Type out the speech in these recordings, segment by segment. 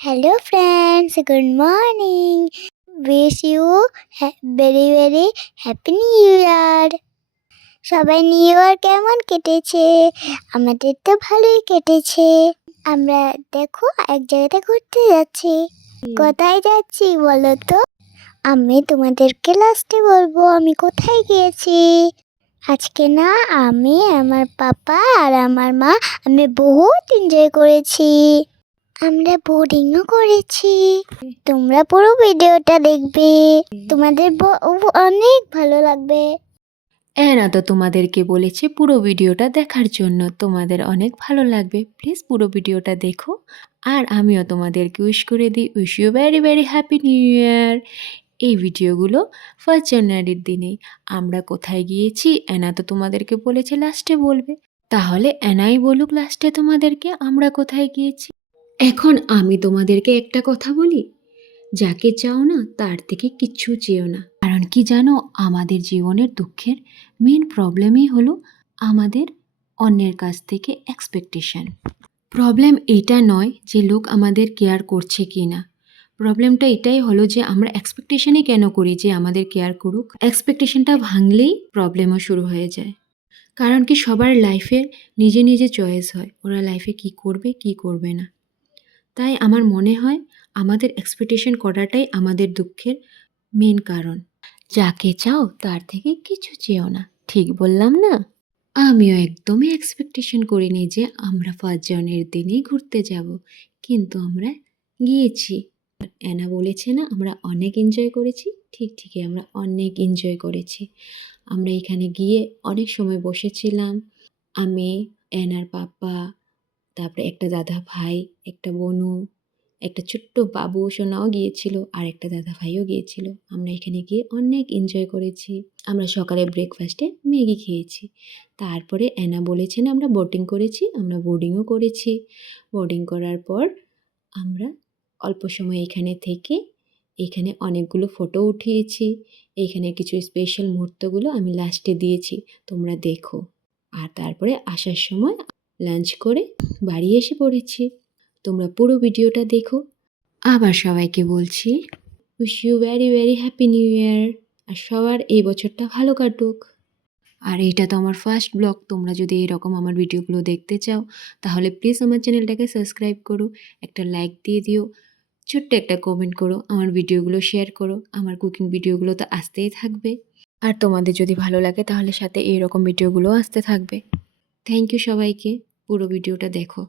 Hello friends, good morning. Wish you very happy new year. সবাই new year কেমন কেটেছে? আমাদের তো ভালোই কেটেছে। আমরা দেখো এক জায়গাতে ঘুরতে যাচ্ছি। কোথায় যাচ্ছি বলো তো? আমি তোমাদেরকে লাস্টে বলবো আমি কোথায় গিয়েছি। আজকে না আমি আমার পাপা আর আমার মা আমি বহুত এনজয় করেছি। আমরা বোর্ডিংও করেছি। তোমরা পুরো ভিডিওটা দেখবে, তোমাদের অনেক ভালো লাগবে। অ্যানা তো তোমাদেরকে বলেছে পুরো ভিডিওটা দেখার জন্য, তোমাদের অনেক ভালো লাগবে। প্লিজ পুরো ভিডিওটা দেখো। আর আমিও তোমাদেরকে উইশ করে দিই, wish you very happy new year. এই ভিডিওগুলো 1 জানুয়ারির দিনেই। আমরা কোথায় গিয়েছি অ্যানা তো তোমাদেরকে বলেছে লাস্টে বলবে, তাহলে অ্যানাই বলুক লাস্টে তোমাদেরকে আমরা কোথায় গিয়েছি। এখন আমি তোমাদেরকে একটা কথা বলি, যাকে চাও না তার থেকে কিচ্ছু চেও না। কারণ কি জানো, আমাদের জীবনের দুঃখের মেন প্রবলেমই হলো আমাদের অন্যের কাছ থেকে এক্সপেকটেশন। প্রবলেম এটা নয় যে লোক আমাদের কেয়ার করছে কি না, প্রবলেমটা এটাই হলো যে আমরা এক্সপেকটেশনই কেন করি যে আমাদের কেয়ার করুক। এক্সপেকটেশনটা ভাঙলেই প্রবলেমও শুরু হয়ে যায়। কারণ কি সবার লাইফের নিজে চয়েস হয়, ওরা লাইফে কি করবে কি করবে না। তাই আমার মনে হয় আমাদের এক্সপেকটেশন করাটাই আমাদের দুঃখের মেন কারণ। যাকে চাও তার থেকে কিছু চেও না, ঠিক বললাম না? আমিও একদমই এক্সপেকটেশন করিনি যে আমরা 1 জানুয়ারির দিনেই ঘুরতে যাব, কিন্তু আমরা গিয়েছি। অ্যানা বলেছে না আমরা অনেক এনজয় করেছি, ঠিকই আমরা অনেক এনজয় করেছি। আমরা এখানে গিয়ে অনেক সময় বসেছিলাম, আমি, অ্যানার পাপা, তারপরে একটা দাদা ভাই, একটা বোনু, একটা ছোট্ট বাবু সোনাও গিয়েছিল, আর একটা দাদা ভাইও গিয়েছিল। আমরা এখানে গিয়ে অনেক এনজয় করেছি। আমরা সকালে ব্রেকফাস্টে ম্যাগি খেয়েছি। তারপরে অ্যানা বলেছেন আমরা বোটিং করেছি, আমরা বোর্ডিংও করেছি। বোর্ডিং করার পর আমরা অল্প সময় এখানে থেকে এখানে অনেকগুলো ফটো উঠিয়েছি। এখানে কিছু স্পেশাল মুহূর্তগুলো আমি লাস্টে দিয়েছি, তোমরা দেখো। আর তারপরে আসার সময় লাঞ্চ করে বাড়ি এসে পড়েছি। তোমরা পুরো ভিডিওটা দেখো। আবার সবাইকে বলছি wish you very happy new year. আর সবার এই বছরটা ভালো কাটুক। আর এইটা তো আমার ফার্স্ট ব্লগ। তোমরা যদি এরকম আমার ভিডিওগুলো দেখতে চাও তাহলে প্লিজ আমার চ্যানেলটাকে সাবস্ক্রাইব করো, একটা লাইক দিয়ে দিও, ছোট্ট একটা কমেন্ট করো, আমার ভিডিওগুলো শেয়ার করো। আমার কুকিং ভিডিওগুলো তো আসতেই থাকবে। আর তোমাদের যদি ভালো লাগে তাহলে সাথে এইরকম ভিডিওগুলো আসতে থাকবে। থ্যাংক ইউ সবাইকে, পুরো ভিডিওটা দেখো।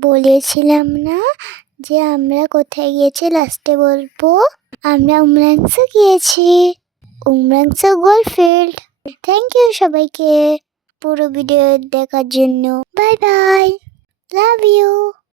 বলেছিলাম না যে আমরা কোথায় গিয়েছি লাস্টে বলবো। আমরা উমরাংসু গিয়েছি, উমরাংসু গোল্ডফিল্ড। থ্যাংক ইউ সবাইকে পুরো ভিডিও দেখার জন্য। Bye bye, love you.